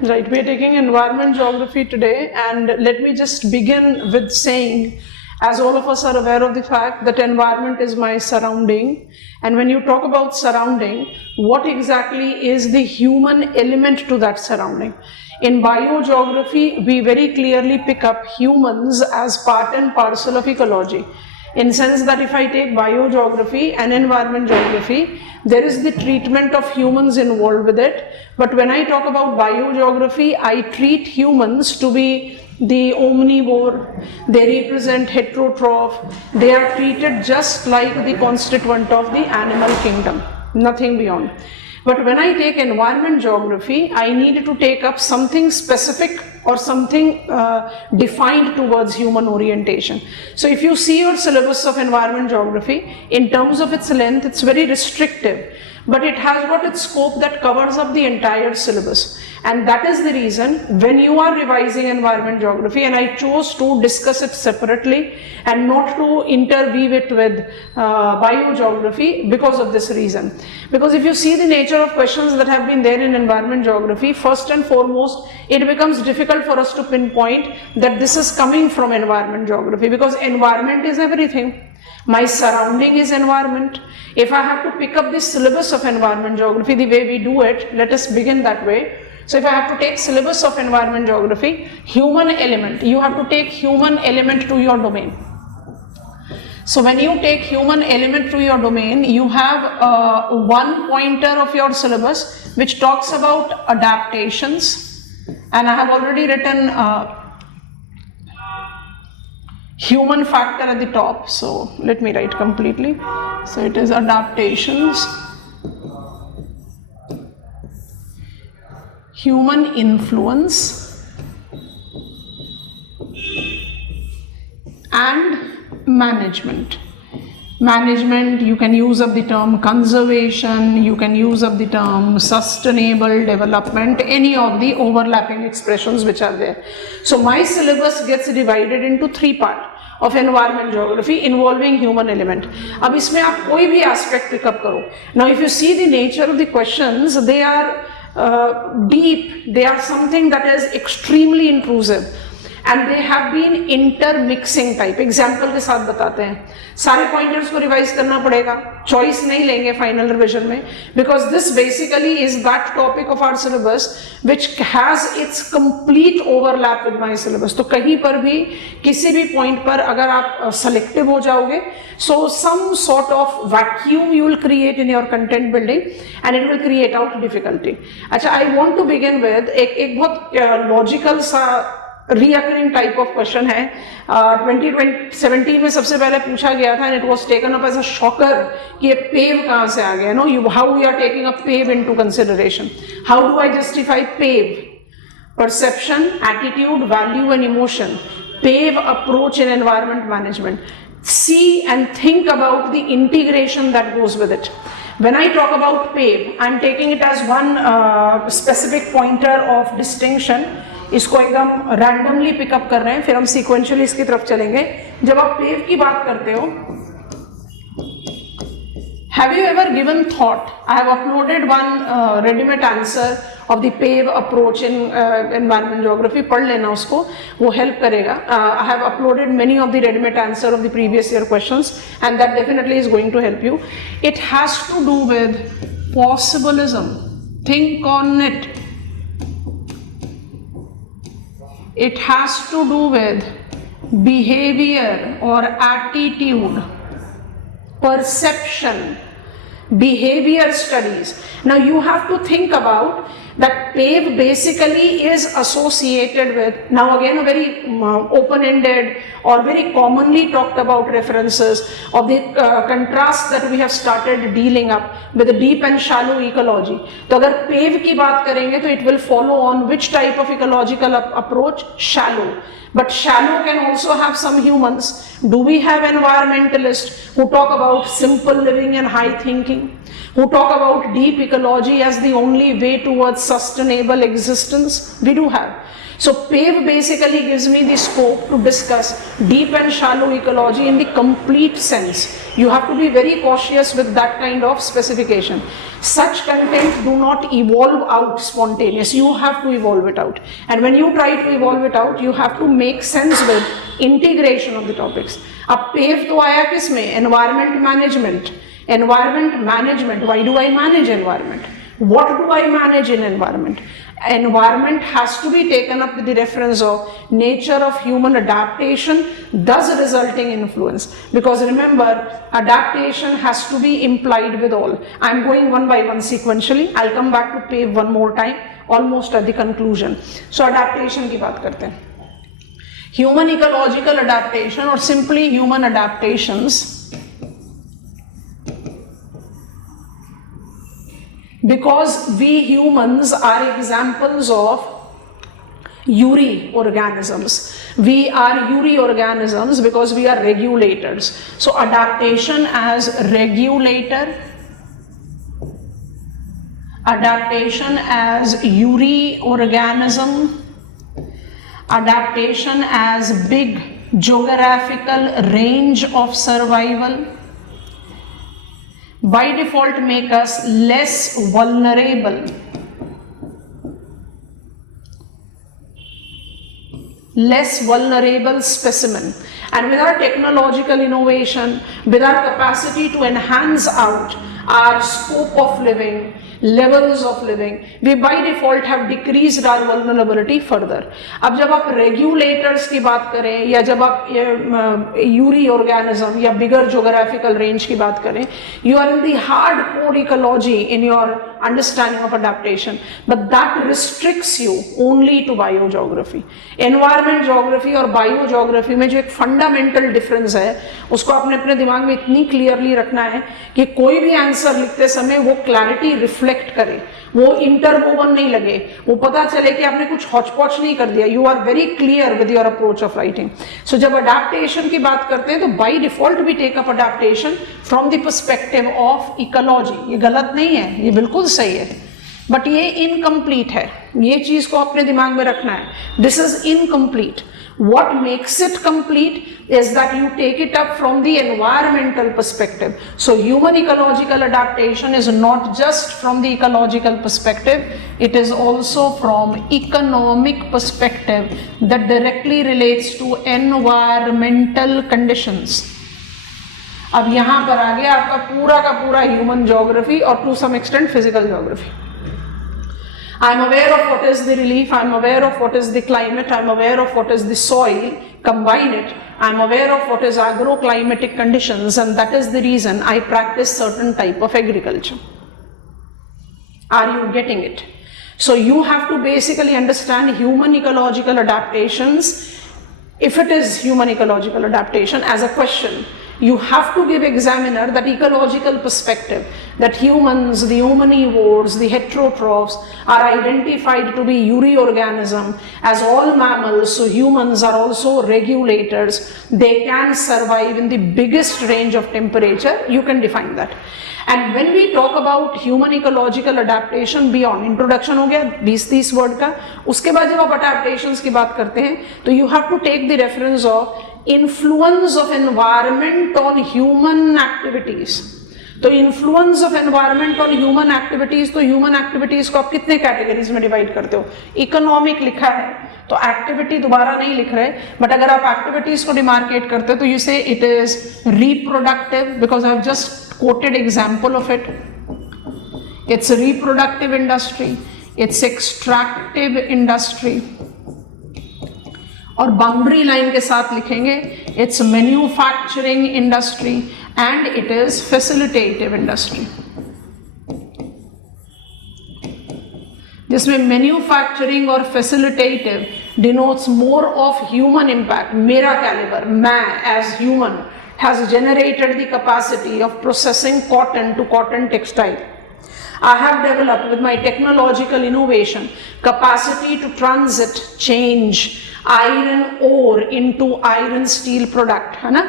Right, we are taking environment geography today, and let me just begin with saying, as all of us are aware of the fact that environment is my surrounding, and when you talk about surrounding, what exactly is the human element to that surrounding? In biogeography, we very clearly pick up humans as part and parcel of ecology. In sense that if I take biogeography and environment geography, there is the treatment of humans involved with it. But when I talk about biogeography, I treat humans to be the omnivore, they represent heterotroph, they are treated just like the constituent of the animal kingdom, nothing beyond. But when I take environment geography, I need to take up something specific or something defined towards human orientation. So if you see your syllabus of environment geography, in terms of its length, it's very restrictive, but it has got its scope that covers up the entire syllabus. And that is the reason when you are revising environment geography, and I chose to discuss it separately and not to interweave it with biogeography because of this reason. Because if you see the nature of questions that have been there in environment geography, first and foremost, it becomes difficult for us to pinpoint that this is coming from environment geography, because environment is everything. My surrounding is environment. If I have to pick up the syllabus of environment geography the way we do it, let us begin that way. So if I have to take syllabus of environment geography, human element, you have to take human element to your domain. So when you take human element to your domain, you have one pointer of your syllabus which talks about adaptations, and I have already written human factor at the top, so let me write completely. So it is adaptations, human influence, and management. Management, you can use up the term conservation, you can use up the term sustainable development, any of the overlapping expressions which are there. So my syllabus gets divided into three parts of environment geography involving human element. अब इसमें आप कोई भी aspect pick up करो. Now if you see the nature of the questions, they are deep, they are something that is extremely intrusive. And they have been intermixing type. Example के साथ बताते हैं. सारे pointers को revise करना पड़ेगा. Choice नहीं लेंगे final revision में, because this basically is that topic of our syllabus which has its complete overlap with my syllabus. तो कहीं पर भी किसी भी point पर अगर आप selective हो जाओगे, so some sort of vacuum you will create in your content building and it will create out difficulty. अच्छा, I want to begin with एक बहुत logical सा reoccurring type of question है. 2017 में सबसे पहले पूछा गया था, and it was taken up as a shocker कि ये PAVE कहाँ से आ गया. No, how we are taking up PAVE into consideration? How do I justify PAVE? Perception, attitude, value and emotion. PAVE approach in environment management. See and think about the integration that goes with it. When I talk about PAVE, I am taking it as one specific pointer of distinction. इसको एकदम randomly pickup कर रहे हैं, फिर हम sequentially इसकी तरफ चलेंगे. जब आप पेव की बात करते हो, have you ever given thought? I have uploaded one ready-made answer of the PAVE approach in environment geography. पढ़ लेना उसको, वो help करेगा. I have uploaded many of the ready-made answer of the previous year questions, and that definitely is going to help you. It has to do with possibilism. Think on it. It has to do with behavior or attitude, perception, behavior studies. Now you have to think about that PAVE basically is associated with, now again a very open-ended or very commonly talked about references of the contrast that we have started dealing up with the deep and shallow ecology. तो अगर PAVE की बात करेंगे तो it will follow on which type of ecological approach? Shallow. But shallow can also have some humans. Do we have environmentalists who talk about simple living and high thinking? who talk about deep ecology as the only way towards sustainable existence? We do have. So PAVE basically gives me the scope to discuss deep and shallow ecology in the complete sense. You have to be very cautious with that kind of specification. Such content do not evolve out spontaneous. You have to evolve it out. And when you try to evolve it out, you have to make sense with integration of the topics. अब PAVE तो आया किस में? Environment management. Environment management. Why do I manage environment? What do I manage in environment? Environment has to be taken up with the reference of nature of human adaptation, thus resulting influence. Because remember, adaptation has to be implied with all. I'm going one by one sequentially. I'll come back to PAVE one more time, almost at the conclusion. So adaptation की बात करते हैं. Human ecological adaptation or simply human adaptations, because we humans are examples of euryorganisms. We are euryorganisms because we are regulators. So adaptation as regulator, adaptation as euryorganism, adaptation as big geographical range of survival, by default make us less vulnerable, specimen. And with our technological innovation, with our capacity to enhance out our scope of living, levels of living, we by default have decreased our vulnerability further. अब जब आप regulators की बात करें या जब आप euryorganism या bigger geographical range की बात करें, you are in the hardcore ecology in your understanding of adaptation, but that restricts you only to biogeography. Environment geography और biogeography में जो एक fundamental difference है, उसको आपने अपने दिमाग में इतनी clearly रखना है कि कोई भी आंसर लिखते समय वो clarity reflect करे, वो interwoven नहीं लगे, वो पता चले कि आपने कुछ hodgepodge नहीं कर दिया. You are very clear with your approach of writing. So जब adaptation की बात करते हैं तो by default we take up adaptation from the perspective of ecology. ये गलत नहीं है, ये बिल्कुल सही है, बट ये इनकम्प्लीट है. ये चीज को अपने दिमाग में रखना है. This is incomplete. What makes it complete is that you take it up from the environmental perspective. So human ecological adaptation is not just from the ecological perspective, it is also from economic perspective that directly relates to environmental conditions. अब यहाँ पर आ गया आपका पूरा का पूरा human geography और to some extent physical geography. I am aware of what is the relief, I am aware of what is the climate, I am aware of what is the soil, combine it, I am aware of what is agroclimatic conditions, and that is the reason I practice certain type of agriculture. Are you getting it? So you have to basically understand human ecological adaptations. If it is human ecological adaptation as a question, you have to give examiner that ecological perspective that humans, the omnivores, the heterotrophs are identified to be euryorganism as all mammals, so humans are also regulators. They can survive in the biggest range of temperature. You can define that. And when we talk about human ecological adaptation beyond, introduction हो गया 20-30 word का, उसके बाद जब आप adaptations की बात करते हैं तो you have to take the reference of influence of environment on human activities. तो influence of environment on human activities, तो human activities को आप कितने categories में divide करते हो? Economic लिखा है तो activity दोबारा नहीं लिख रहे, but अगर आप activities को demarcate करते हो तो you say it is reproductive, because I have just quoted example of it. It's a reproductive industry, it's extractive industry, और बाउंड्री लाइन के साथ लिखेंगे it's manufacturing industry and it is facilitative industry, जिसमें manufacturing और facilitative denotes more of human impact. मेरा calibre, मैं as human has generated the capacity of processing cotton to cotton textile. I have developed with my technological innovation capacity to transit, change iron ore into iron steel product, है ना.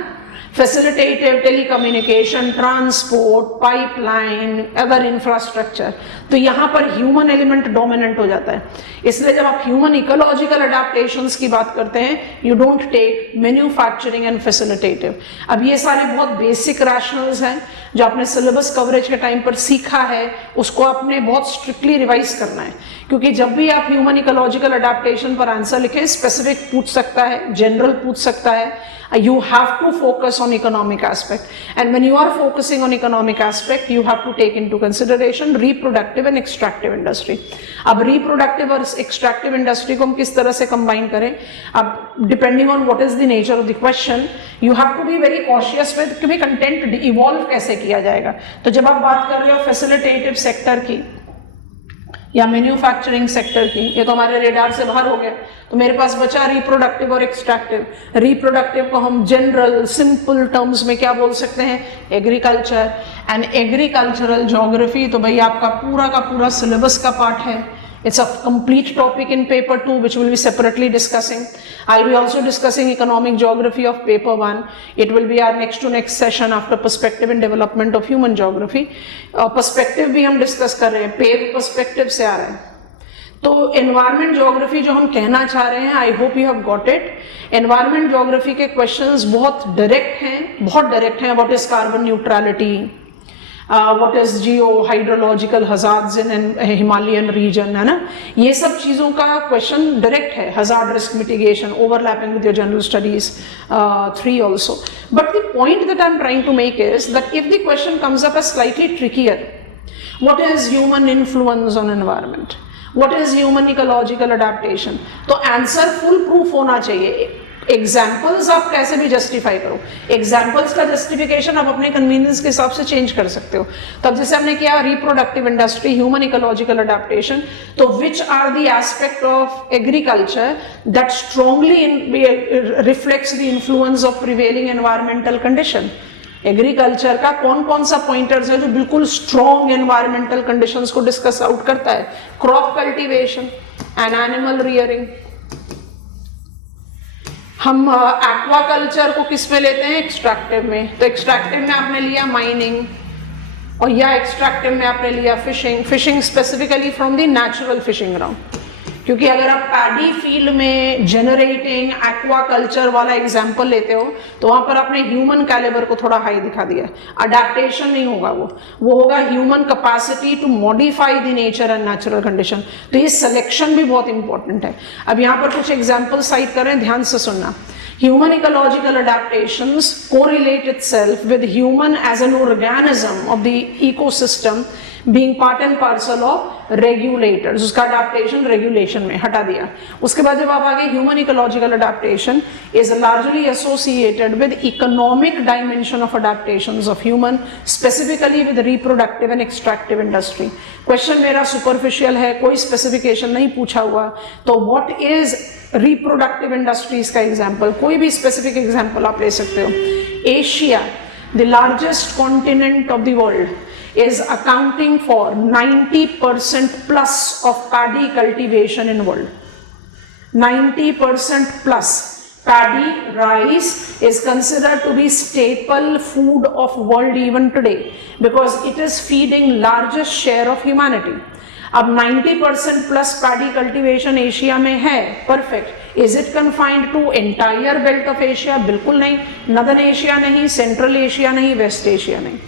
facilitative telecommunication, transport, pipeline, other infrastructure. तो यहाँ पर human element dominant हो जाता है. इसलिए जब आप human ecological adaptations की बात करते हैं, you don't take manufacturing and facilitative. अब ये सारे बहुत basic rationals हैं जो आपने syllabus coverage के टाइम पर सीखा है, उसको आपने बहुत strictly revise करना है, क्योंकि जब भी आप human ecological adaptation पर आंसर लिखें, specific पूछ सकता है, general पूछ सकता है. You have to focus on economic aspect, and when you are focusing on economic aspect, you have to take into consideration reproductive and extractive industry. अब reproductive और extractive industry को हम किस तरह से combine करें? अब depending on what is the nature of the question, you have to be very cautious with कि भी content evolve कैसे किया जाएगा. तो जब आप बात कर रहे हो facilitative sector की या मैन्युफैक्चरिंग सेक्टर की, ये तो हमारे रेडार से बाहर हो गया, तो मेरे पास बचा रिप्रोडक्टिव और एक्सट्रैक्टिव. रिप्रोडक्टिव को हम जनरल सिंपल टर्म्स में क्या बोल सकते हैं? एग्रीकल्चर. एंड एग्रीकल्चरल ज्योग्राफी तो भाई आपका पूरा का पूरा सिलेबस का पार्ट है. It's a complete topic in paper 2 which we'll be separately discussing. I'll be also discussing economic geography of paper 1. It will be our next to next session after perspective and development of human geography. Perspective भी हम discuss कर रहे हैं, pair perspective से आ रहा है. तो environment geography जो हम कहना चाह रहे हैं, I hope you have got it. Environment geography के questions बहुत direct हैं. What is carbon neutrality? What is geo-hydrological hazards in Himalayan region, है ना? ये सब चीज़ों का question direct है. Hazard risk mitigation, overlapping with your general studies 3 also. But the point that I'm trying to make is that if the question comes up as slightly trickier, what is human influence on environment? What is human ecological adaptation? तो answer full proof होना चाहिए. Examples आप कैसे भी justify करो, examples का justification आप अपने कन्वीनियंस के हिसाब से चेंज कर सकते हो. तब जैसे हमने किया reproductive industry, human ecological adaptation, तो which are the aspect of agriculture that strongly reflects the influence of prevailing environmental condition. Agriculture का कौन कौन सा पॉइंटर्स है जो बिल्कुल स्ट्रॉन्ग एनवायरमेंटल कंडीशंस को डिस्कस आउट करता है? Crop cultivation and animal rearing. हम एक्वाकल्चर को किस में लेते हैं? एक्सट्रैक्टिव में. तो एक्सट्रैक्टिव में आपने लिया माइनिंग, और या एक्सट्रैक्टिव में आपने लिया fishing specifically from the natural fishing ground. क्योंकि अगर आप पैडी फील्ड में जनरेटिंग एक्वाकल्चर वाला एग्जाम्पल लेते हो तो वहां पर आपने ह्यूमन कैलिबर को थोड़ा हाई दिखा दिया. अडेप्टेशन नहीं होगा, वो होगा human capacity to modify the nature and natural condition. तो ये सिलेक्शन भी बहुत इंपॉर्टेंट है. अब यहाँ पर कुछ एग्जाम्पल साइट करें, ध्यान से सुनना. Human ecological adaptations correlate itself with human as an organism of the ecosystem being part and parcel of regulators. उसका adaptation regulation में हटा दिया. उसके बाद जब आप आगे human ecological adaptation is largely associated with economic dimension of adaptations of human, specifically with reproductive and extractive industry. Question मेरा superficial है, कोई specification नहीं पूछा हुआ. तो what is reproductive industries का example? कोई भी specific example आप ले सकते हो. Asia, the largest continent of the world, is accounting for 90% plus of paddy cultivation in world. 90% plus. Paddy, rice is considered to be staple food of world even today because it is feeding largest share of humanity. अब 90% plus paddy cultivation Asia में है, perfect. Is it confined to entire belt of Asia? बिल्कुल नहीं. Northern Asia नहीं, Central Asia नहीं, West Asia नहीं.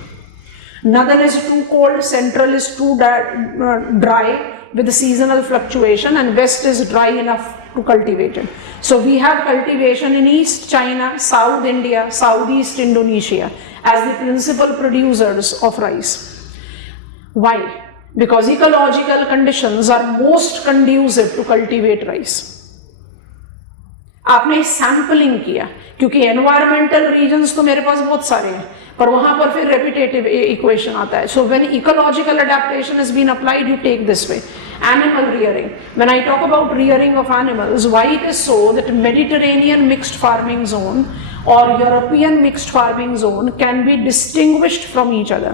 Northern is too cold, Central is too dry with the seasonal fluctuation, and West is dry enough to cultivate it. So we have cultivation in East China, South India, Southeast Indonesia as the principal producers of rice. Why? Because ecological conditions are most conducive to cultivate rice. आपने sampling किया, क्योंकि environmental regions तो मेरे पास बहुत सारे हैं, पर वहां पर फिर रेपिटेटिव इक्वेशन आता है. So when ecological adaptation has been applied, you take this way. Animal rearing. When I talk about rearing of animals, why it is so that Mediterranean mixed farming zone or European mixed farming zone can be distinguished from each other.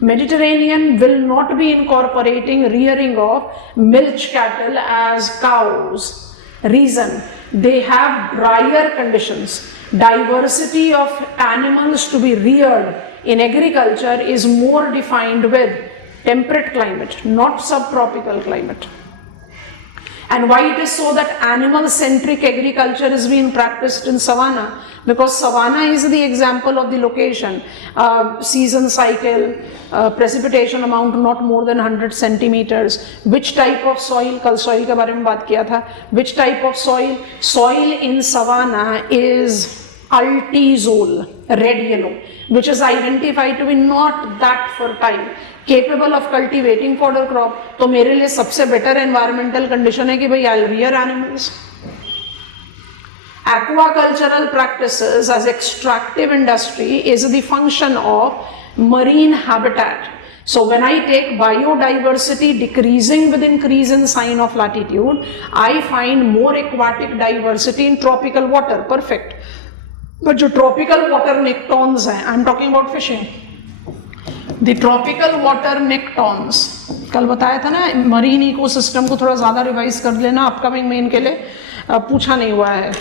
Mediterranean will not be incorporating rearing of milch cattle as cows, Reason, they have drier conditions. Diversity of animals to be reared in agriculture is more defined with temperate climate, not subtropical climate. And why it is so that animal-centric agriculture is being practiced in savanna? Because savanna is the example of the location, season cycle, precipitation amount not more than 100 centimeters, which type of soil, कल soil के बारे में बात किया था, which type of soil? Soil in savanna is Altizole, red yellow, which is identified to be not that fertile, capable of cultivating fodder crop. तो मेरे लिए सबसे better environmental condition है कि भाई I'll rear animals. Aquacultural practices as extractive industry is the function of marine habitat. So when I take biodiversity decreasing with increase in sign of latitude, I find more aquatic diversity in tropical water. Perfect. But जो tropical water nectons हैं, I'm talking about fishing. The tropical water nectons, कल बताया था ना, marine ecosystem को थोड़ा ज़्यादा revise कर लेना अपकमिंग में इनके लिए पूछा नहीं हुआ है.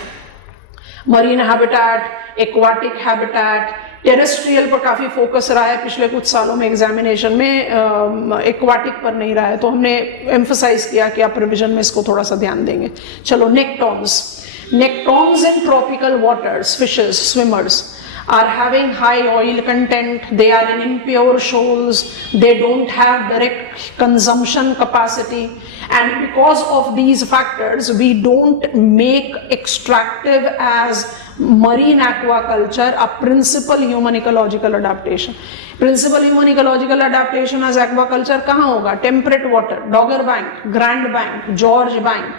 Marine habitat, aquatic habitat, terrestrial पर काफ़ी फोकस रहा है पिछले कुछ सालों में एग्जामिनेशन में, एक्वाटिक पर नहीं रहा है, तो हमने एम्फसाइज किया कि आप रिविजन में इसको थोड़ा सा ध्यान देंगे. चलो, नेक्टॉन्स. Nectons in tropical waters, fishes, swimmers, are having high oil content, they are in impure shoals, they don't have direct consumption capacity, and because of these factors, we don't make extractive as marine aquaculture a principal human ecological adaptation. Principal human ecological adaptation as aquaculture कहाँ होगा? Temperate water, Dogger Bank, Grand Bank, George Bank,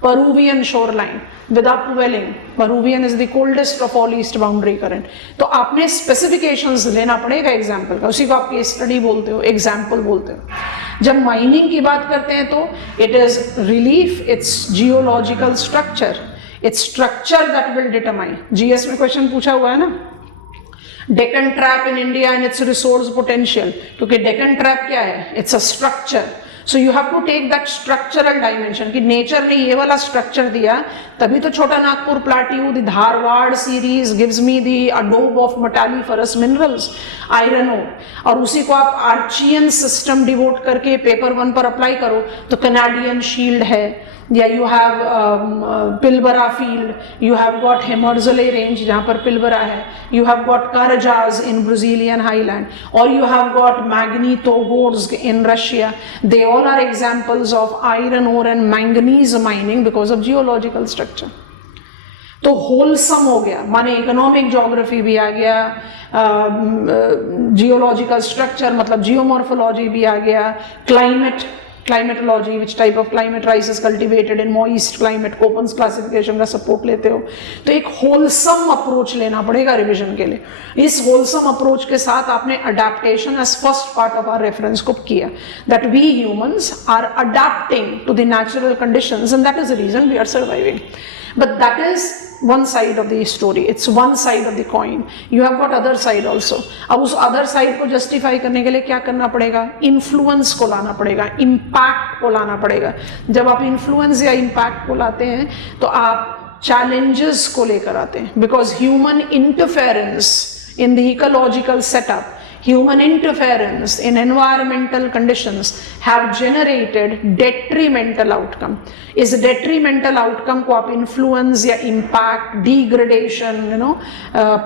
Peruvian shoreline without dwelling. Peruvian is the coldest of all east boundary current. तो आपने specifications लेना पड़ेगा example का, उसी को आप केस स्टडी बोलते हो, एग्जाम्पल बोलते हो. जब माइनिंग की बात करते हैं तो it is relief, it's geological structure, it's structure that will determine. GS में क्वेश्चन पूछा हुआ है ना, Deccan Trap in India and its resource potential, क्योंकि Deccan Trap क्या है? It's a structure. So you have to take that structural dimension कि नेचर ने ये वाला स्ट्रक्चर दिया, तभी तो Chota Nagpur plateau, the Dharwar series gives me the अडोब of metalliferous minerals, iron ore, और उसी को आप आर्चियन सिस्टम डिवोट करके पेपर 1 पर अप्लाई करो तो कैनेडियन शील्ड है, या you have Pilbara field, you have got Hamersley range जहाँ पर पिलबरा है, you have got Carajas in Brazilian highland, और you have got Magnitogorsk in Russia. They all are examples of iron ore and manganese mining because of geological structure. तो wholesome हो गया, माने economic geography भी आ गया, geological structure मतलब geomorphology भी आ गया, climatology, which type of climate rice is cultivated in moist climate, Köppen's classification का सपोर्ट लेते हो. तो एक होलसम अप्रोच लेना पड़ेगा रिविजन के लिए. इस होलसम अप्रोच के साथ आपने adaptation as first part of our reference को किया, that we humans are adapting to the natural conditions and that is the reason we are surviving. But that is one side of the story. It's one side of the coin. You have got other side also. अब उस other side को justify करने के लिए क्या करना पड़ेगा? Influence को लाना पड़ेगा, impact को लाना पड़ेगा. जब आप influence या impact को लाते हैं तो आप challenges को लेकर आते हैं. Because human interference in the ecological setup, human interference in environmental conditions have generated detrimental outcome. इस detrimental outcome को आप influence या impact, degradation,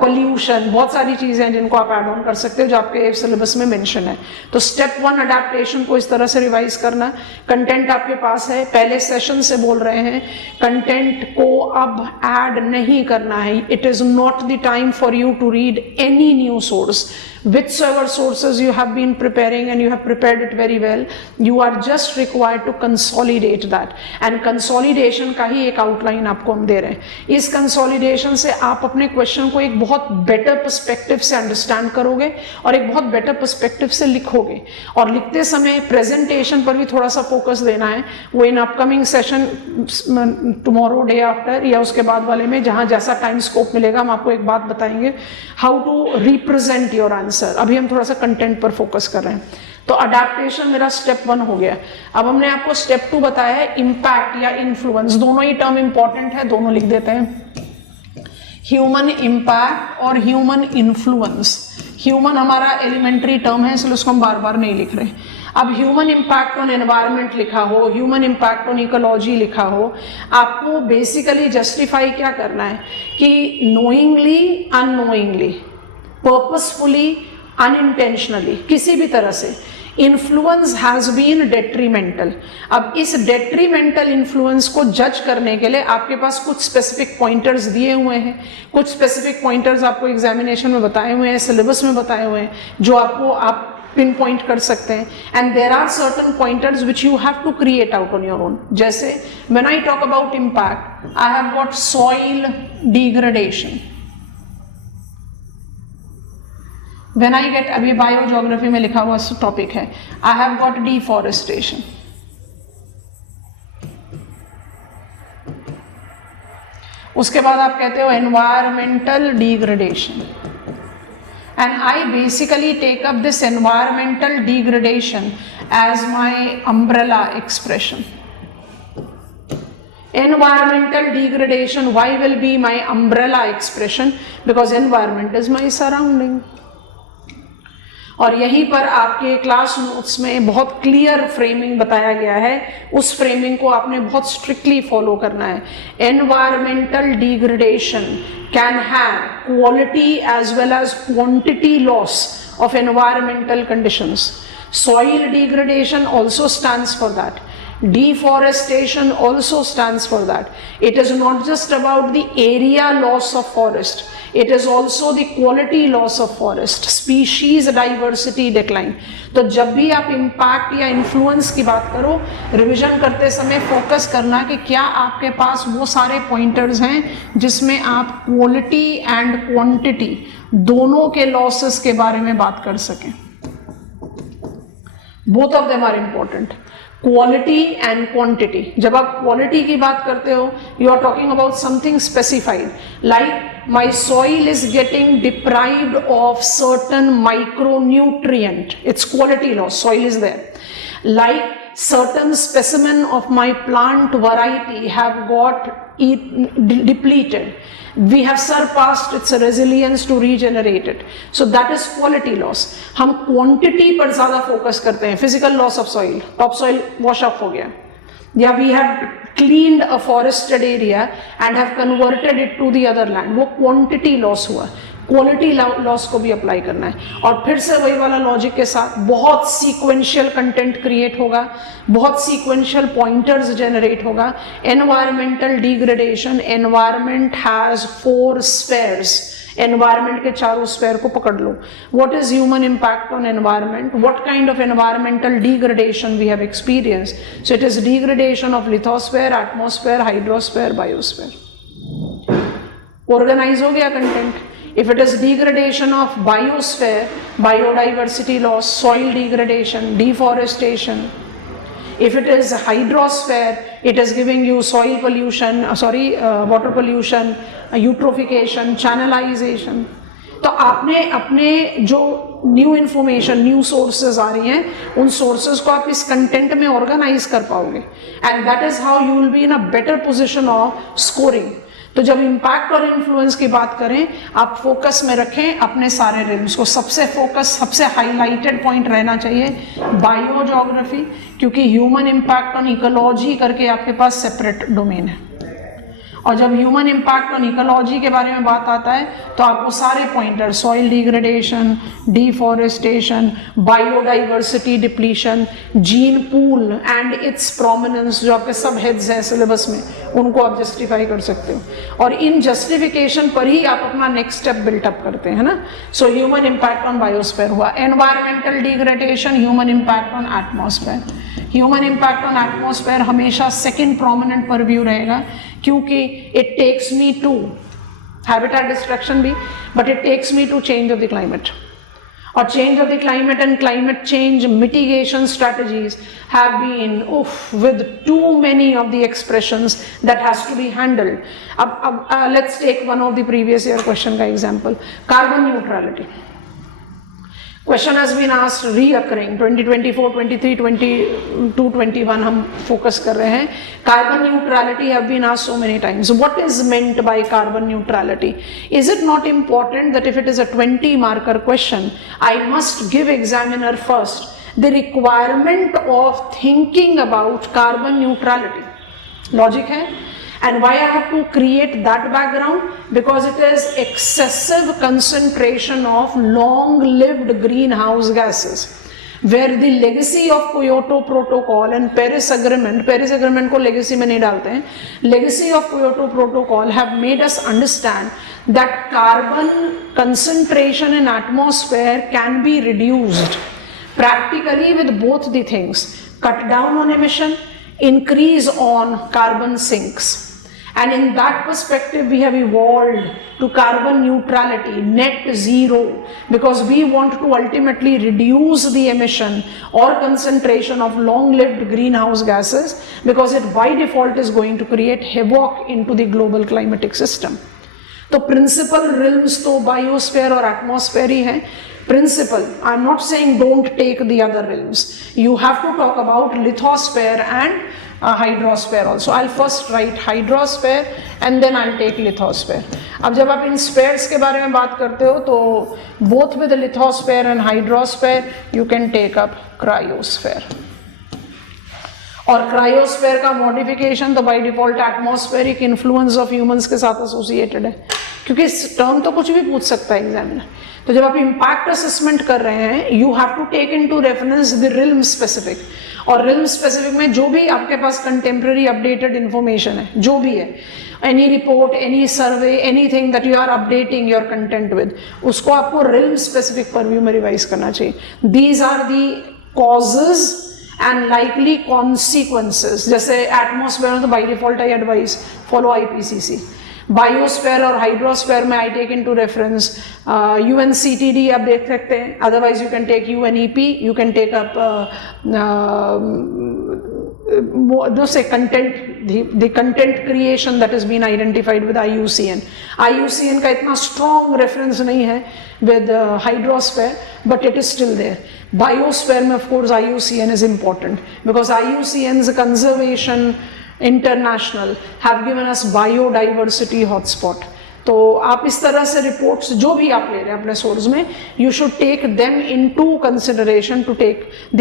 pollution, बहुत सारी चीजें हैं जिनको आप add on कर सकते हो जो आपके सिलेबस में mention है. तो step 1 adaptation को इस तरह से रिवाइज करना. कंटेंट आपके पास है, पहले सेशन से बोल रहे हैं, कंटेंट को अब add नहीं करना है. It is not the time for you to read any new source. Whichever sources you have been preparing and you have prepared it very well, you are just required to consolidate that. And consolidation का ही एक outline आपको हम दे रहे हैं. इस consolidation से आप अपने question को एक बहुत better perspective से understand करोगे और एक बहुत better perspective से लिखोगे. और लिखते समय presentation पर भी थोड़ा सा focus देना है. वो in upcoming session tomorrow, day after या उसके बाद वाले में जहाँ जैसा time scope मिलेगा हम आपको एक बात बताएंगे, how to represent your answer. अभी अभी हम थोड़ा सा कंटेंट पर फोकस कर रहे हैं। तो अडेप्टेशन मेरा स्टेप 1 हो गया। अब हमने आपको स्टेप 2 बताया है इम्पैक्ट या इन्फ्लुएंस, दोनों ही टर्म इंपॉर्टेंट है, दोनों लिख देते हैं, ह्यूमन इम्पैक्ट और ह्यूमन इन्फ्लुएंस। ह्यूमन हमारा एलिमेंट्री टर्म है, इसलिए उसको हम बार बार नहीं लिख रहे। अब ह्यूमन इम्पैक्ट ऑन एनवायरनमेंट लिखा हो, ह्यूमन इम्पैक्ट ऑन इकोलॉजी लिखा हो, आपको बेसिकली जस्टिफाई क्या करना है कि नोइंगली, अननोइंगली, पर्पसफुली, अनइंटेंशनली, किसी भी तरह से इन्फ्लुएंस हैज बीन डेट्रीमेंटल। अब इस डेट्रीमेंटल इन्फ्लुएंस को जज करने के लिए आपके पास कुछ स्पेसिफिक पॉइंटर्स दिए हुए हैं, कुछ स्पेसिफिक पॉइंटर्स आपको एग्जामिनेशन में बताए हुए हैं, सिलेबस में बताए हुए हैं, जो आपको आप पिन पॉइंट कर सकते हैं। And there are certain pointers which you have to create out on your own. जैसे when I talk about impact, I have got soil degradation. When I get, अभी बायोजोग्राफी में लिखा हुआ टॉपिक है, I have got deforestation. उसके बाद आप कहते हो environmental degradation. And I basically take up this environmental degradation as my umbrella expression. Environmental degradation, why will be my umbrella expression? Because environment is my surrounding. और यहीं पर आपके class notes में बहुत क्लियर फ्रेमिंग बताया गया है, उस फ्रेमिंग को आपने बहुत स्ट्रिक्टली फॉलो करना है। Environmental degradation can have quality as well as quantity loss of environmental conditions. Soil degradation also stands for that. Deforestation also stands for that. It is not just about the area loss of forest, it is also the quality loss of forest, species diversity decline. तो जब भी आप impact या influence की बात करो, revision करते समय फोकस करना कि क्या आपके पास वो सारे पॉइंटर्स हैं जिसमें आप क्वालिटी एंड क्वांटिटी दोनों के लॉसेस के बारे में बात कर सकें. Both of them are important. Quality and quantity. जब आप क्वालिटी की बात करते हो, you are talking about something specified, like my soil is getting deprived of certain micronutrient, its quality loss, soil is there. Like certain specimen of my plant variety have got depleted, we have surpassed its resilience to regenerate it, so that is quality loss. हम quantity पर ज़्यादा focus करते हैं. physical loss of soil, top soil wash up हो गया, या we have cleaned a forested area and have converted it to the other land, वो quantity loss हुआ. क्वालिटी लॉस को भी अप्लाई करना है. और फिर से वही वाला लॉजिक के साथ बहुत सीक्वेंशियल कंटेंट क्रिएट होगा, बहुत सीक्वेंशियल पॉइंटर्स जनरेट होगा. Environmental degradation, environment has 4 spheres. Environment के चारों स्फेयर को पकड़ लो. What is human impact on environment, what kind of environmental degradation we have experience. So it is degradation of lithosphere, atmosphere, hydrosphere, biosphere. Organise हो गया content. If it is degradation of biosphere, biodiversity loss, soil degradation, deforestation. If it is hydrosphere, it is giving you soil pollution, water pollution, eutrophication, channelization. तो आपने अपने जो new information, new sources आ रही हैं, उन sources को आप इस कंटेंट में ऑर्गेनाइज कर पाओगे. And that is how you will be in a better position of scoring. तो जब इम्पैक्ट और इन्फ्लुएंस की बात करें, आप फोकस में रखें अपने सारे रिम्स को. सबसे फोकस, सबसे हाईलाइटेड पॉइंट रहना चाहिए बायोजोग्राफी, क्योंकि ह्यूमन इम्पैक्ट ऑन इकोलॉजी करके आपके पास सेपरेट डोमेन है. और जब ह्यूमन इम्पैक्ट ऑन इकोलॉजी के बारे में बात आता है, तो आपको सारे pointer, soil degradation, deforestation, biodiversity depletion, gene pool and it's prominence, जो आपके सब हेड्स हैं सिलेबस में, उनको आप जस्टिफाई कर सकते हो. और इन जस्टिफिकेशन पर ही आप अपना नेक्स्ट स्टेप बिल्टअप करते हैं ना. So human impact on biosphere हुआ. Environmental degradation, human impact on atmosphere. Human impact on atmosphere हमेशा सेकेंड प्रोमिनेंट पर व्यू रहेगा, क्योंकि it takes me to habitat destruction भी, but it takes me to change of the climate. और change of the climate and climate change mitigation strategies have been with too many of the expressions that has to be handled. अब let's take one of the previous year question का example, carbon neutrality. Question has been asked reoccurring 2024, 23, 22, 21 हम focus कर रहे हैं. Carbon neutrality have been asked so many times. What is meant by carbon neutrality? Is it not important that if it is a 20 marker question, I must give examiner first the requirement of thinking about carbon neutrality? Logic है. And why I have to create that background? Because it is excessive concentration of long-lived greenhouse gases, where the legacy of Kyoto Protocol and Paris Agreement को legacy में नहीं डालते हैं, legacy of Kyoto Protocol have made us understand that carbon concentration in atmosphere can be reduced practically with both the things, cut down on emission, increase on carbon sinks. And in that perspective, we have evolved to carbon neutrality, net zero, because we want to ultimately reduce the emission or concentration of long-lived greenhouse gases, because it by default is going to create havoc into the global climatic system. तो principal realms तो biosphere और atmosphere ही है. Principle, I'm not saying don't take the other realms. You have to talk about lithosphere and hydrosphere also. I'll first write hydrosphere and then I'll take lithosphere. अब जब आप इन spheres के बारे में बात करते हो तो both with lithosphere and hydrosphere you can take up cryosphere. और क्रायोस्फेयर का मॉडिफिकेशन तो by default atmospheric influence of humans के साथ एसोसिएटेड है, क्योंकि इस टर्म तो कुछ भी पूछ सकता है एग्जामिनर. तो जब आप इम्पैक्ट असेसमेंट कर रहे हैं you have to take into reference the realm specific, और रिल्म स्पेसिफिक में जो भी आपके पास कंटेम्प्रेरी अपडेटेड इंफॉर्मेशन है, जो भी है, any report, any survey, anything that you are updating your content with, उसको आपको रिल्म स्पेसिफिक परव्यू में रिवाइज करना चाहिए. These are the causes and likely consequences. जैसे एटमॉस्फेयर में तो by default I advise follow IPCC. Biosphere और hydrosphere में I take into reference UNCTD आप देख सकते हैं, otherwise you can take UNEP, you can take up say content, the content creation that has been identified with IUCN. IUCN का इतना strong reference नहीं है with hydrosphere, but it is still there. Biosphere में of course IUCN is important because IUCN's conservation international have given us biodiversity hotspot. तो आप इस तरह से रिपोर्ट्स जो भी आप ले रहे हैं अपने सोर्स में, you should take them into consideration to take the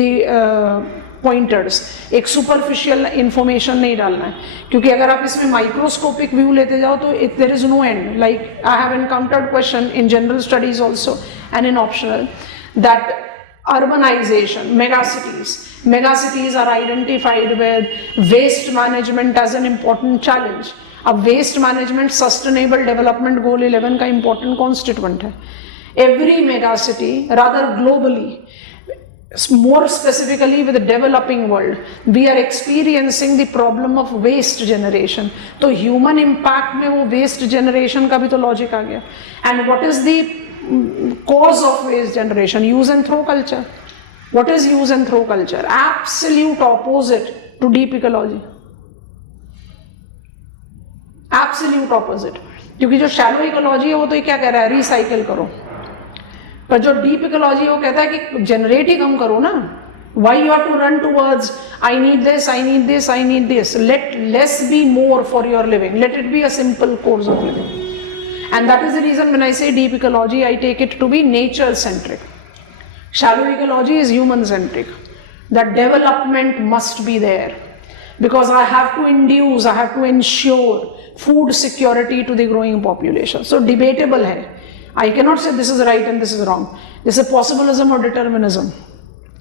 pointers. एक सुपरफिशियल इंफॉर्मेशन नहीं डालना है, क्योंकि अगर आप इसमें माइक्रोस्कोपिक व्यू लेते जाओ तो there is no end. Like I have encountered question in general studies also and in optional that urbanization, megacities are identified with waste management as an important challenge. अब waste management sustainable development goal 11 का important constituent है. Every megacity, rather globally, more specifically with the developing world, we are experiencing the problem of waste generation. तो human impact में वो waste generation का भी तो logic आ गया. And what is the cause of waste generation? Use and throw culture. What is use and throw culture? Absolute opposite to deep ecology. Absolute opposite. क्योंकि जो shallow ecology है वो तो क्या कह रहा है, रिसाइकिल करो, पर जो deep ecology है वो कहता है कि जनरेट ही कम करो ना. Why you have to run towards I need this, I need this, I need this? Let less be more for your living. Let it be a simple course of living. And that is the reason when I say deep ecology, I take it to be nature-centric. Shallow ecology is human-centric. That development must be there. Because I have to induce, I have to ensure food security to the growing population. So debatable hai. I cannot say this is right and this is wrong. This is possibilism or determinism.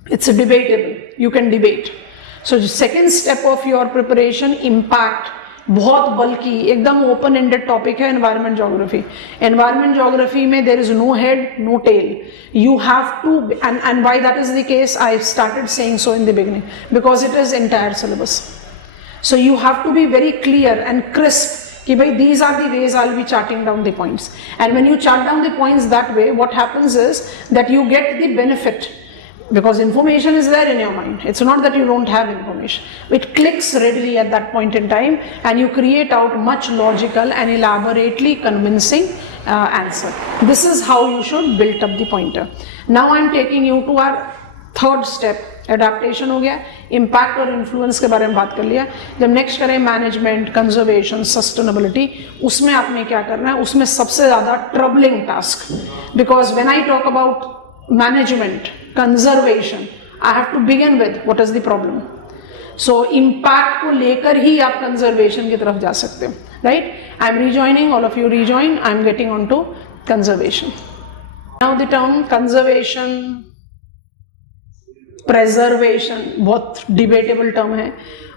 It's debatable. You can debate. So the second step of your preparation, impact. बहुत बल्कि एकदम open ended topic है environment geography. Environment geography में there is no head no tail. You have to, and why that is the case, I started saying so in the beginning, because it is entire syllabus. So you have to be very clear and crisp कि भाई these are the ways I'll be charting down the points. And when you chart down the points that way, what happens is that you get the benefit because information is there in your mind. It's not that you don't have information. It clicks readily at that point in time, and you create out much logical and elaborately convincing answer. This is how you should build up the pointer. Now I'm taking you to our third step. Adaptation हो गया, impact और influence के बारे में बात कर लिया. जब नेक्स्ट करें मैनेजमेंट, कंजर्वेशन, सस्टेनेबिलिटी, उसमें आपने क्या करना है, उसमें सबसे ज्यादा troubling task, because when I talk about management, conservation, I have to begin with what is the problem. So impact को लेकर ही आप कंजर्वेशन की तरफ जा सकते हो, right. I am rejoining, all of you rejoin, I am getting on to conservation. Now the term conservation, preservation बहुत debatable term है,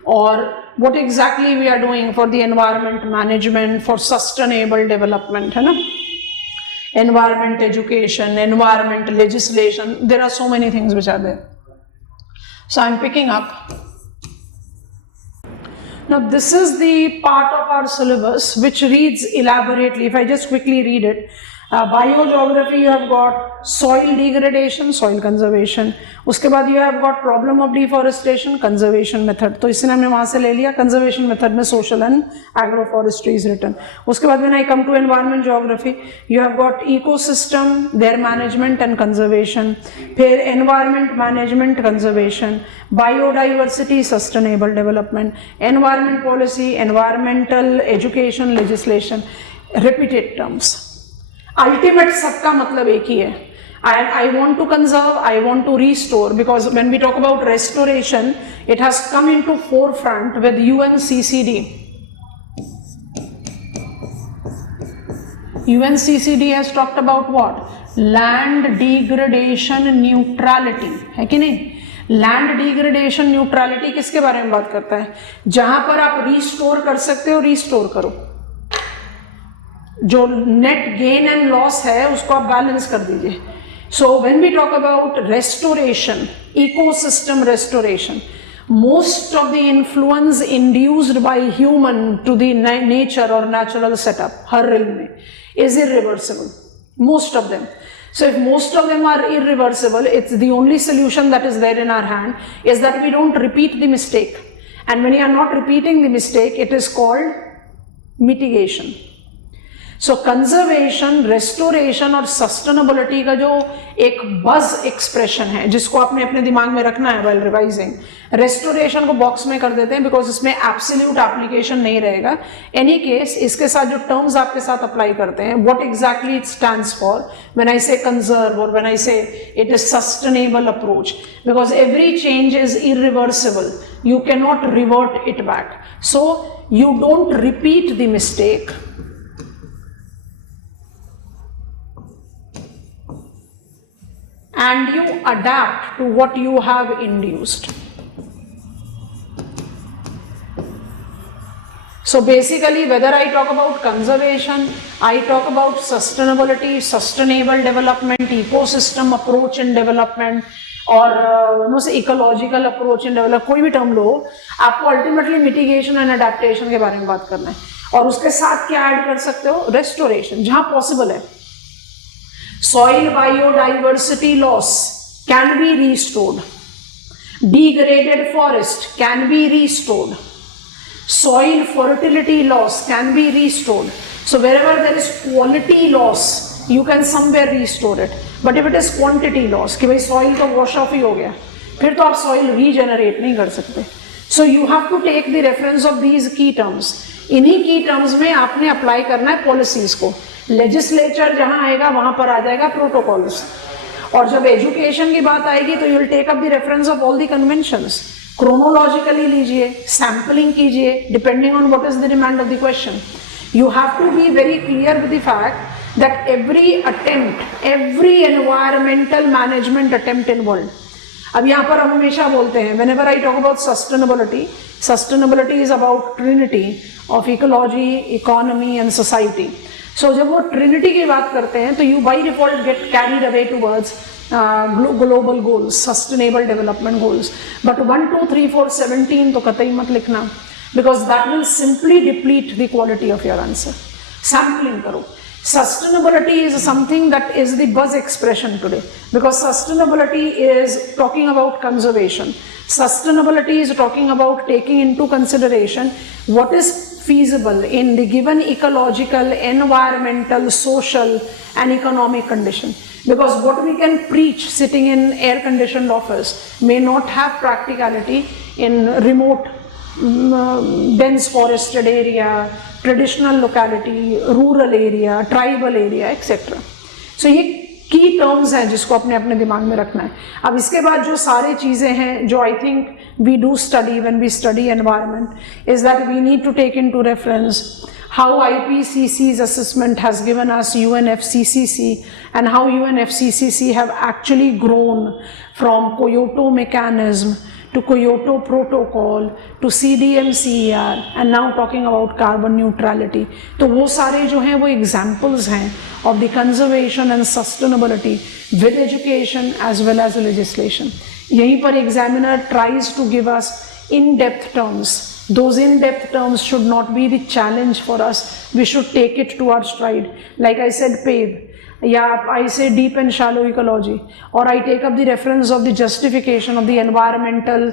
और what exactly we are doing for the environment management, for sustainable development, है ना. Environment education, environment legislation, there are so many things which are there. So I am picking up. Now this is the part of our syllabus which reads elaborately. If I just quickly read it, biogeography, you have got soil degradation, soil conservation. उसके बाद you have got problem of deforestation, conservation method. तो इसने हमने वहाँ से ले लिया. conservation method में social and agroforestry is written. उसके बाद when I come to environment geography, you have got ecosystem, their management and conservation. फिर environment management, conservation, biodiversity, sustainable development, environment policy, environmental education, legislation. Repeated terms. Ultimate सबका मतलब एक ही है. I want to conserve, I want to restore, because when we talk about restoration, it has come into forefront with UNCCD. UNCCD has talked about what? Land degradation neutrality, है कि नहीं. Land degradation neutrality किसके बारे में बात करता है? जहां पर आप रिस्टोर कर सकते हो, रिस्टोर करो. जो नेट गेन एंड लॉस है उसको आप बैलेंस कर दीजिए. So when we talk about restoration, ecosystem restoration, most of the influence induced by human to the nature or natural setup, her realm में, is irreversible. Most of them. So if most of them are irreversible, it's the only solution that is there in our hand is that we don't repeat the mistake. And when you are not repeating the mistake, it is called mitigation. So conservation, restoration और sustainability का जो एक बज expression है जिसको आपने अपने दिमाग में रखना है व्हाइल रिवाइजिंग. रेस्टोरेशन को बॉक्स में कर देते हैं बिकॉज इसमें एब्सोल्यूट एप्लीकेशन नहीं रहेगा. एनी केस इसके साथ जो टर्म्स आपके साथ अप्लाई करते हैं, what exactly it stands for when I से कंजर्व और व्हेन आई से it is sustainable approach, because every change is irreversible, you can not revert it back. So you don't repeat the mistake, and you adapt to what you have induced. So basically, whether I talk about conservation, I talk about sustainability, sustainable development, ecosystem approach in development, और ecological approach in develop, कोई भी term लो, आपको ultimately mitigation and adaptation के बारे में बात करना है. और उसके साथ क्या ऐड कर सकते हो? रेस्टोरेशन, जहां पॉसिबल है. Soil biodiversity loss can be restored. Degraded forest can be restored. Soil fertility loss can be restored. So wherever there is quality loss, you can somewhere restore it. But if it is quantity loss, कि भाई soil तो wash off ही हो गया, फिर तो आप soil regenerate नहीं कर सकते. So you have to take the reference of these key terms. इन्हीं की टर्म्स में आपने अप्लाई करना है पॉलिसीज को. लेजिस्लेचर जहां आएगा वहां पर आ जाएगा प्रोटोकॉल्स, और जब एजुकेशन की बात आएगी तो you will take up the reference of all the conventions. Chronologically लीजिए, सैम्पलिंग कीजिए, depending on what is the demand of the question. You have to be very clear with the fact that every attempt, every environmental management attempt in world, अब यहाँ पर हम हमेशा बोलते हैं whenever I talk about sustainability, sustainability is about trinity of ecology, economy and society. So जब वो Trinity की बात करते हैं तो you by default get carried away towards global goals, sustainable development goals. But 1, 2, 3, 4, 17 तो कतई मत लिखना, because that will simply deplete the quality of your answer. Sampling करो. Sustainability is something that is the buzz expression today, because sustainability is talking about conservation. Sustainability is talking about taking into consideration what is feasible in the given ecological, environmental, social and economic condition. Because what we can preach sitting in air conditioned office may not have practicality in remote dense forested area, traditional locality, rural area, tribal area, etc. So ये की terms हैं जिसको अपने अपने दिमाग में रखना है. अब इसके बाद जो सारे चीज़ें हैं जो I think we do study when we study environment is that we need to take into reference how IPCC's assessment has given us UNFCCC and how UNFCCC have actually grown from Kyoto mechanism to Kyoto Protocol to CDM-CER and now talking about carbon neutrality. तो वो सारे जो हैं वो examples हैं of the conservation and sustainability with education as well as legislation. यहीं पर examiner tries to give us in-depth terms. Those in-depth terms should not be the challenge for us. We should take it to our stride. Like I said, PAVE. Yeah, I say deep and shallow ecology, or I take up the reference of the justification of the environmental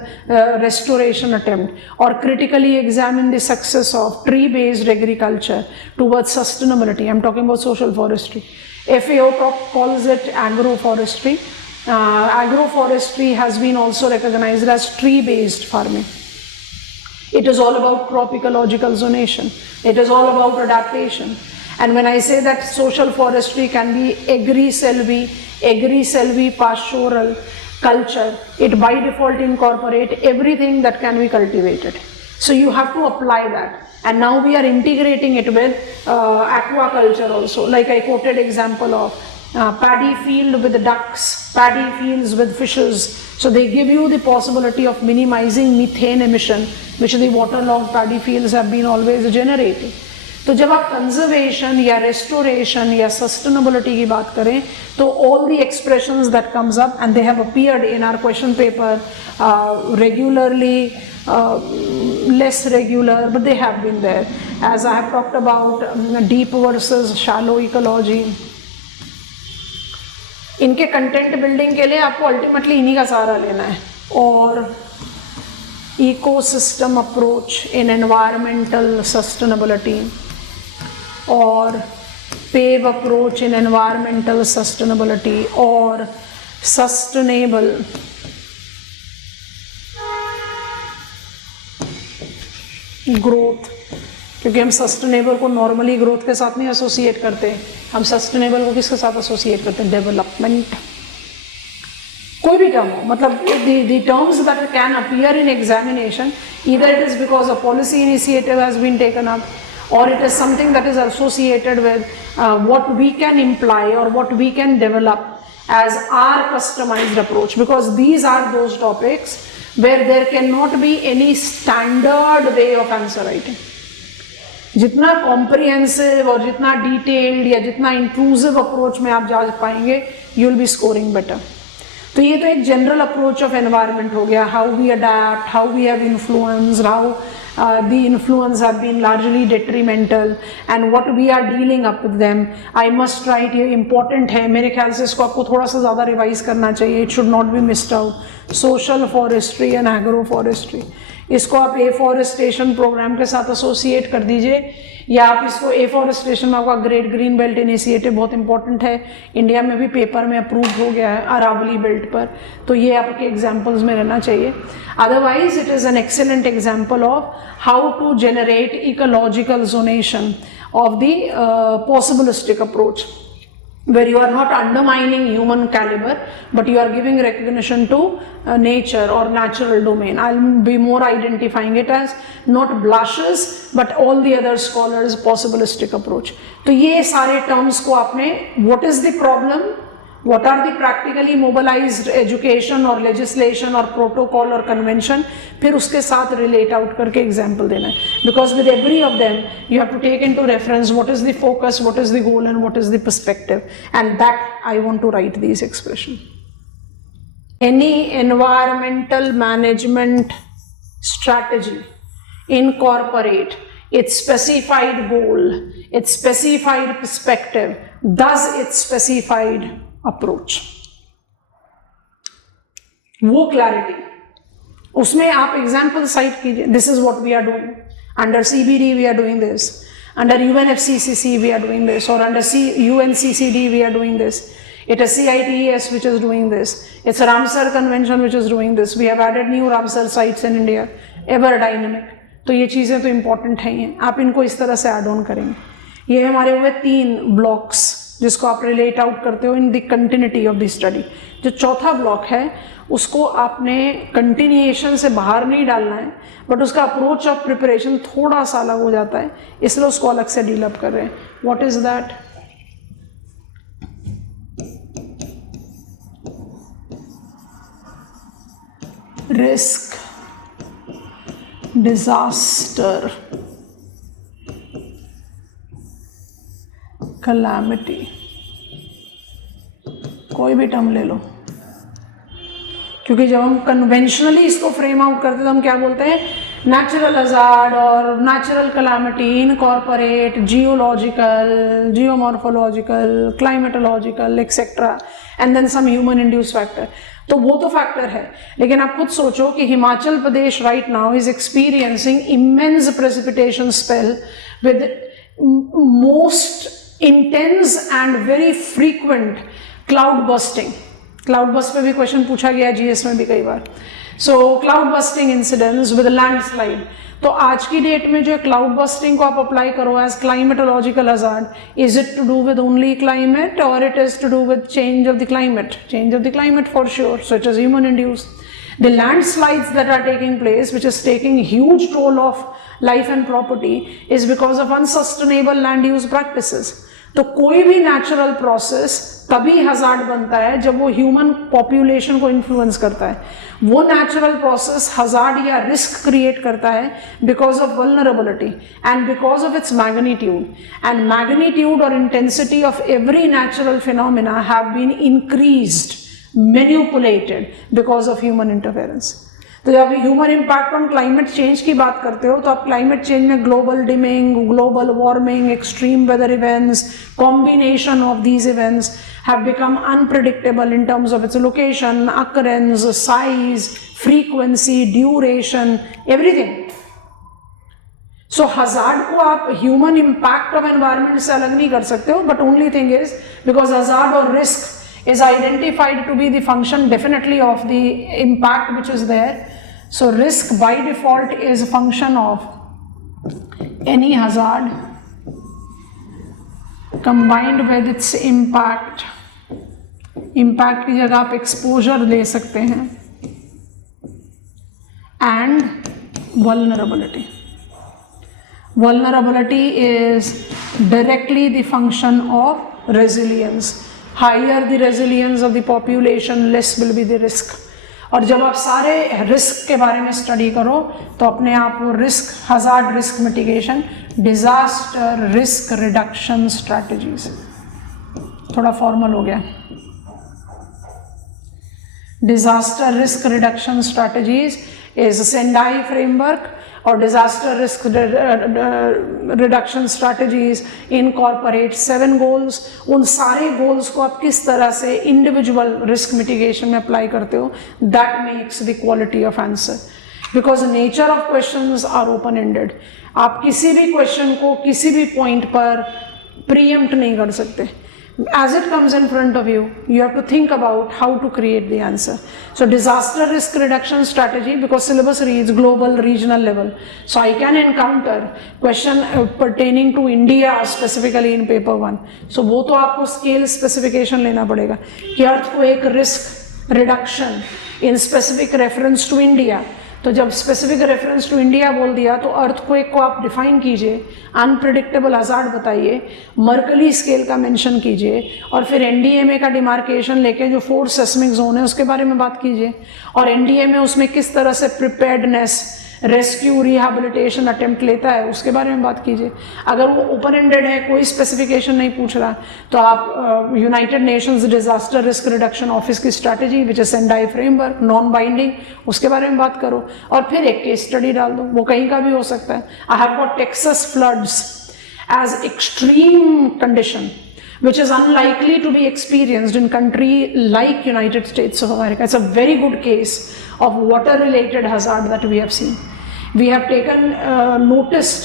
restoration attempt, or critically examine the success of tree-based agriculture towards sustainability. I'm talking about social forestry. FAO calls it agroforestry. Agroforestry has been also recognized as tree-based farming. It is all about crop ecological zonation. It is all about adaptation. And when I say that social forestry can be agri-selvi pastoral culture, it by default incorporate everything that can be cultivated. So you have to apply that. And now we are integrating it with aquaculture also. Like I quoted example of paddy field with ducks, paddy fields with fishes. So they give you the possibility of minimizing methane emission, which the waterlogged paddy fields have been always generating. तो जब आप conservation या restoration या sustainability की बात करें तो all the expressions that comes up and they have appeared in our question paper regularly, less regular, but they have been there. As I have talked about deep versus shallow ecology. इनके content building के लिए आपको ultimately इन्हीं का सहारा लेना है. और ecosystem approach in environmental sustainability और PAVE approach in environmental sustainability और sustainable growth, क्योंकि हम सस्टेनेबल को नॉर्मली ग्रोथ के साथ नहीं एसोसिएट करते, हम सस्टेनेबल को किसके साथ एसोसिएट करते हैं? डेवलपमेंट. कोई भी टर्म हो, मतलब the terms that can appear in examination, either it is because a policy initiative has been taken up, or it is something that is associated with what we can imply or what we can develop as our customized approach, because these are those topics where there cannot be any standard way of answer writing. जितना comprehensive और जितना detailed या जितना intrusive approach में आप जा पाएंगे, you will be scoring better. तो ये तो एक general approach of environment हो गया, how we adapt, how we have influenced, how the influence have been largely detrimental and what we are dealing up with them. I must write, ये important है, मेरे ख्याल से इसको आपको थोड़ा सा ज़्यादा रिवाइज करना चाहिए. It should not be missed out. Social forestry and agroforestry. इसको आप एफॉरेस्टेशन प्रोग्राम के साथ एसोसिएट कर दीजिए, या आप इसको एफॉरेस्टेशन में आपका ग्रेट ग्रीन बेल्ट इनिशिएटिव बहुत इंपॉर्टेंट है, इंडिया में भी पेपर में अप्रूव हो गया है अरावली बेल्ट पर, तो ये आपके एग्जाम्पल्स में रहना चाहिए. Otherwise it is an excellent example of how to generate ecological zonation of the possibilistic approach, where you are not undermining human caliber, but you are giving recognition to nature or natural domain. I'll be more identifying it as not blushes, but all the other scholars possibilistic approach. तो ये सारे terms को आपने, what is the problem, what are the practically mobilized education or legislation or protocol or convention, फिर उसके साथ relate out करके example देना है. Because with every of them you have to take into reference what is the focus, what is the goal and what is the perspective, and that I want to write these expressions. Any environmental management strategy incorporate its specified goal, its specified perspective, thus its specified approach. वो clarity, उसमें आप example cite कीजिए. This is what we are doing under CBD, we are doing this under UNFCCC, we are doing this, or under UNCCD, we are doing this. It is CITES which is doing this. It's Ramsar Convention which is doing this. We have added new Ramsar sites in India, ever dynamic. तो ये चीज़ें तो important हैं, आप इनको इस तरह से ऐड ऑन करेंगे. ये हमारे हुए 3 ब्लॉक्स जिसको आप रिलेट आउट करते हो in the continuity of the study. जो चौथा ब्लॉक है उसको आपने कंटिन्यूएशन से बाहर नहीं डालना है, बट उसका अप्रोच ऑफ प्रिपरेशन थोड़ा सा अलग हो जाता है, इसलिए उसको अलग से डील अप कर रहे हैं. What is that? Risk, disaster, calamity, कोई भी टर्म ले लो, क्योंकि जब हम कन्वेंशनली इसको फ्रेम आउट करते हैं तो हम क्या बोलते हैं? नेचुरल हजार्ड और natural calamity incorporate geological, geomorphological, climatological etcetera and then some human induce factor. तो वो तो फैक्टर है, लेकिन आप खुद सोचो कि Himachal Pradesh right now is experiencing immense precipitation spell with most intense and very frequent cloud bursting. Cloud burst पे भी क्वेश्चन पूछा गया GS में भी कई बार. So cloud bursting incidents with landslide. तो आज की डेट में जो क्लाउड बस्टिंग को आप अप्लाई करो as climatological hazard, is it to do with only climate or it is to do with change of the climate? Change of the climate for sure. So it is human induced. The landslides that are taking place, which is taking huge toll of life and property, is because of unsustainable land use practices. तो कोई भी natural process तभी hazard बनता है जब वो human population को influence करता है. वो नेचुरल प्रोसेस हजार्ड या रिस्क क्रिएट करता है because of vulnerability and because of its magnitude. And magnitude और intensity of every natural phenomena have been increased, manipulated because of human interference. तो जब human impact on climate change की बात करते हो तो आप क्लाइमेट चेंज में global dimming, global warming, extreme weather events, combination of these events have become unpredictable in terms of its location, occurrence, size, frequency, duration, everything. So hazard को आप human impact of environment से अलग नहीं कर सकते हो, but only thing is because hazard or risk is identified to be the function definitely of the impact which is there. So risk by default is a function of any hazard combined with its impact. Impact की जगह आप exposure ले सकते हैं and vulnerability. Vulnerability is directly the function of resilience. Higher the resilience of the population, less will be the risk. और जब आप सारे रिस्क के बारे में स्टडी करो तो अपने आप वो risk, hazard risk mitigation, disaster risk reduction strategies. थोड़ा फॉर्मल हो गया. Disaster risk reduction strategies is Sendai framework, or disaster risk reduction strategies incorporate 7 goals. उन सारे goals को आप किस तरह से individual risk mitigation में apply करते हो, that makes the quality of answer. Because the nature of questions are open-ended. आप किसी भी question को किसी भी point पर preempt नहीं कर सकते. As it comes in front of you, you have to think about how to create the answer. So disaster risk reduction strategy, because syllabus reads global, regional level. So I can encounter question pertaining to India specifically in paper 1. So वो तो आपको scale specification लेना पड़ेगा कि earthquake risk reduction in specific reference to India. तो जब specific reference to India बोल दिया तो अर्थक्वेक को आप डिफाइन कीजिए, अनप्रेडिक्टेबल हजार्ड बताइए, मर्कली स्केल का मेंशन कीजिए, और फिर एनडीएमए का डिमार्केशन लेके जो 4 सेस्मिक जोन है उसके बारे में बात कीजिए, और एनडीएमए उसमें किस तरह से प्रिपेयर्डनेस, रेस्क्यू रिहैबिलिटेशन अटेम्प्ट लेता है उसके बारे में बात कीजिए। अगर वो ओपन एंडेड है, कोई स्पेसिफिकेशन नहीं पूछ रहा, तो आप United Nations disaster risk reduction office की strategy which is Sendai framework, non binding, उसके बारे में बात करो और फिर एक केस स्टडी डाल दो, वो कहीं का भी हो सकता है। I have got Texas floods as extreme condition which is unlikely to be experienced in country like United States of America. It's a very good case of water related hazard that we have seen. We have taken noticed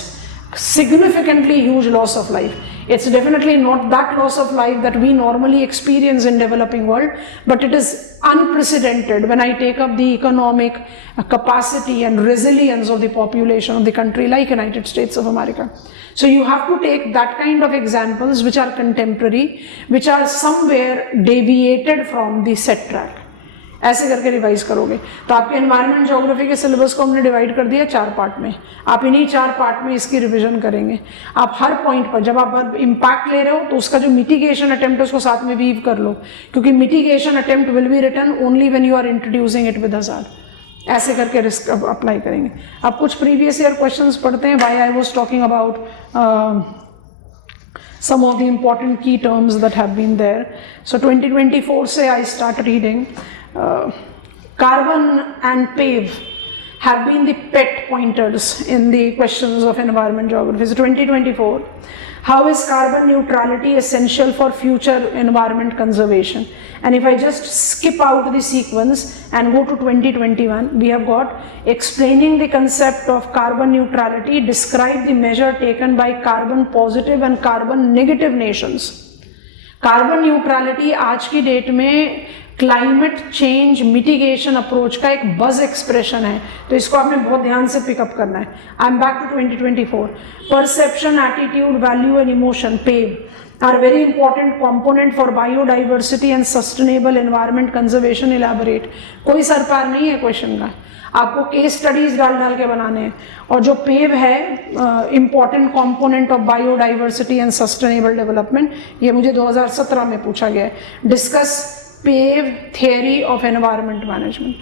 significantly huge loss of life. It's definitely not that loss of life that we normally experience in developing world, but it is unprecedented when I take up the economic capacity and resilience of the population of the country like United States of America. So you have to take that kind of examples which are contemporary, which are somewhere deviated from the set track. ऐसे करके revise करोगे तो आपके environment geography के syllabus को हमने divide कर दिया 4 पार्ट में। आप इन्हीं 4 पार्ट में इसकी रिवीजन करेंगे। आप हर पॉइंट पर जब आप इम्पैक्ट ले रहे हो तो उसका जो मिटिगेशन अटेम्प्ट है उसको साथ में वीव कर लो, क्योंकि mitigation attempt will be written only when you are introducing it with hazard. ऐसे करके रिस्क अप्लाई करेंगे। अब कुछ प्रीवियस ईयर क्वेश्चंस पढ़ते हैं। Why I was talking about some of the important key terms that have been there. So 2024 से I start reading. Carbon and PAVE have been the pet pointers in the questions of environment geography. So 2024, how is carbon neutrality essential for future environment conservation? And if I just skip out the sequence and go to 2021, we have got explaining the concept of carbon neutrality, describe the measure taken by carbon positive and carbon negative nations. Carbon neutrality आज की date में climate change mitigation approach का एक बज expression है, तो इसको आपने बहुत ध्यान से पिकअप करना है। I am back to 2024। Perception, attitude, value and emotion, PAVE are very important component for biodiversity and sustainable environment conservation. Elaborate, कोई सर पार नहीं है क्वेश्चन का, आपको केस स्टडीज डाल के बनाने हैं। और जो पेव है important component of biodiversity and sustainable development, ये मुझे 2017 में पूछा गया है। Discuss PAVE theory of environment management.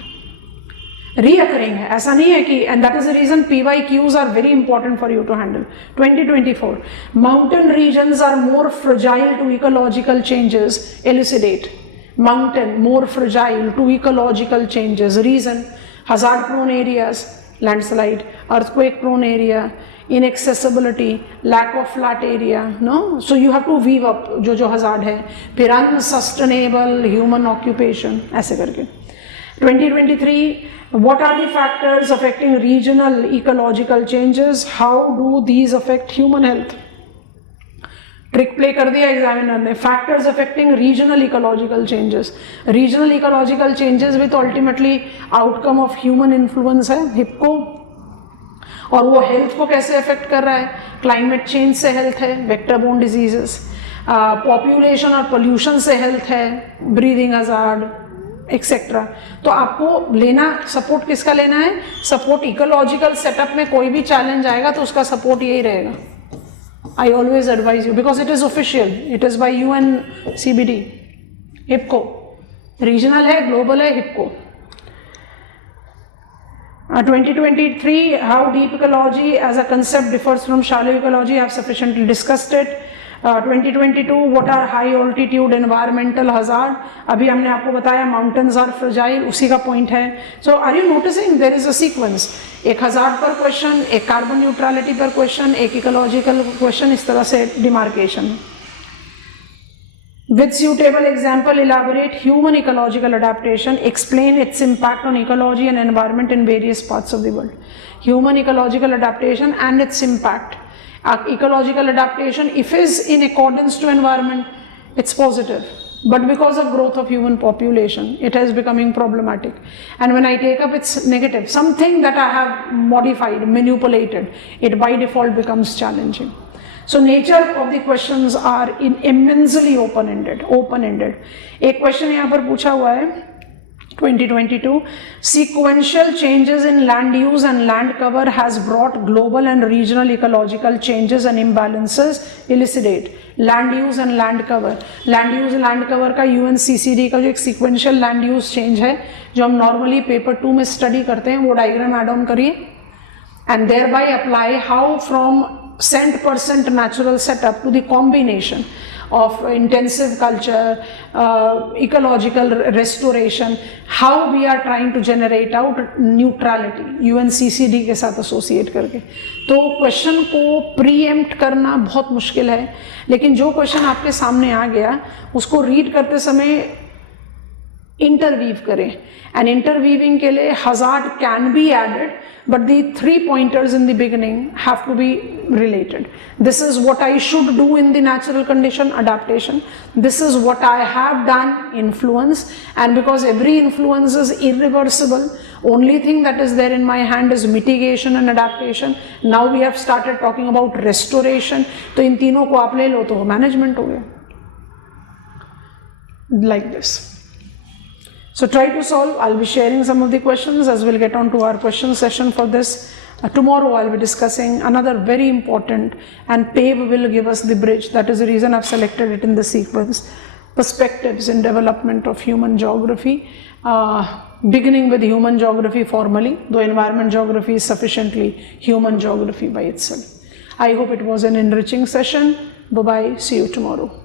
Recurring है, ऐसा नहीं है कि, and that is the reason PYQs are very important for you to handle. 2024, mountain regions are more fragile to ecological changes, elucidate. Mountain more fragile to ecological changes, region hazard prone areas, landslide, earthquake prone area, inaccessibility, lack of flat area, no? So you have to weave up जो hazard है, फिर unsustainable human occupation, ऐसे करके। 2023, what are the factors affecting regional ecological changes? How do these affect human health? Trick play कर दिया examiner ने। Factors affecting regional ecological changes. Regional ecological changes भी तो ultimately outcome of human influence है, हिप्को। और वो हेल्थ को कैसे अफेक्ट कर रहा है? क्लाइमेट चेंज से हेल्थ है, वेक्टर बोर्न डिजीजेस। पॉपुलेशन और पोल्यूशन से हेल्थ है, ब्रीदिंग हजार्ड एक्सेट्रा। तो आपको लेना सपोर्ट किसका लेना है? सपोर्ट इकोलॉजिकल सेटअप में कोई भी चैलेंज आएगा तो उसका सपोर्ट यही रहेगा। I always advise you because it is official. It is by UNCBD, HIPCO. Regional है, global है, HIPCO. 2023, how deep ecology as a concept differs from shallow ecology. I have sufficiently discussed it. 2022, what are high altitude environmental hazard? अभी हमने आपको बताया mountains are fragile, उसी का point है। So are you noticing there is a sequence? एक hazard पर question, एक carbon neutrality पर question, एक ecological question, इस तरह से demarcation। With suitable example, elaborate human ecological adaptation, explain its impact on ecology and environment in various parts of the world. Human ecological adaptation and its impact. Ecological adaptation, if is in accordance to environment, it's positive. But because of growth of human population, it is becoming problematic. And when I take up, it's negative. Something that I have modified, manipulated, it by default becomes challenging. So nature of the questions are immensely open-ended. एक question यहाँ पर पूछा हुआ है 2022, sequential changes in land use and land cover has brought global and regional ecological changes and imbalances. Elucidate land use and land cover. Land use land cover का UNCCD का जो एक sequential land use change है, जो हम normally paper 2 में study करते हैं, वो diagram add on करिए। and thereby apply how from cent% natural setup to the combination of intensive culture, ecological restoration, how we are trying to generate out neutrality, UNCCD के साथ associate करके. तो question को pre-empt करना बहुत मुश्किल है, लेकिन जो क्वेश्चन आपके सामने आ गया उसको रीड करते समय इंटरवीव करें. एंड इंटरवीविंग के लिए hazard can be added, but the 3 pointers in the beginning have to be related. This is what I should do in the natural condition, adaptation. This is what I have done, influence. And because every influence is irreversible, only thing that is there in my hand is mitigation and adaptation. Now we have started talking about restoration. तो इन तीनों को आप ले लो तो management हो गया. Like this. So try to solve. I'll be sharing some of the questions as we'll get on to our question session for this. Tomorrow I'll be discussing another very important, and PAVE will give us the bridge. That is the reason I've selected it in the sequence. Perspectives in development of human geography. Beginning with human geography formally, though environment geography is sufficiently human geography by itself. I hope it was an enriching session. Bye-bye. See you tomorrow.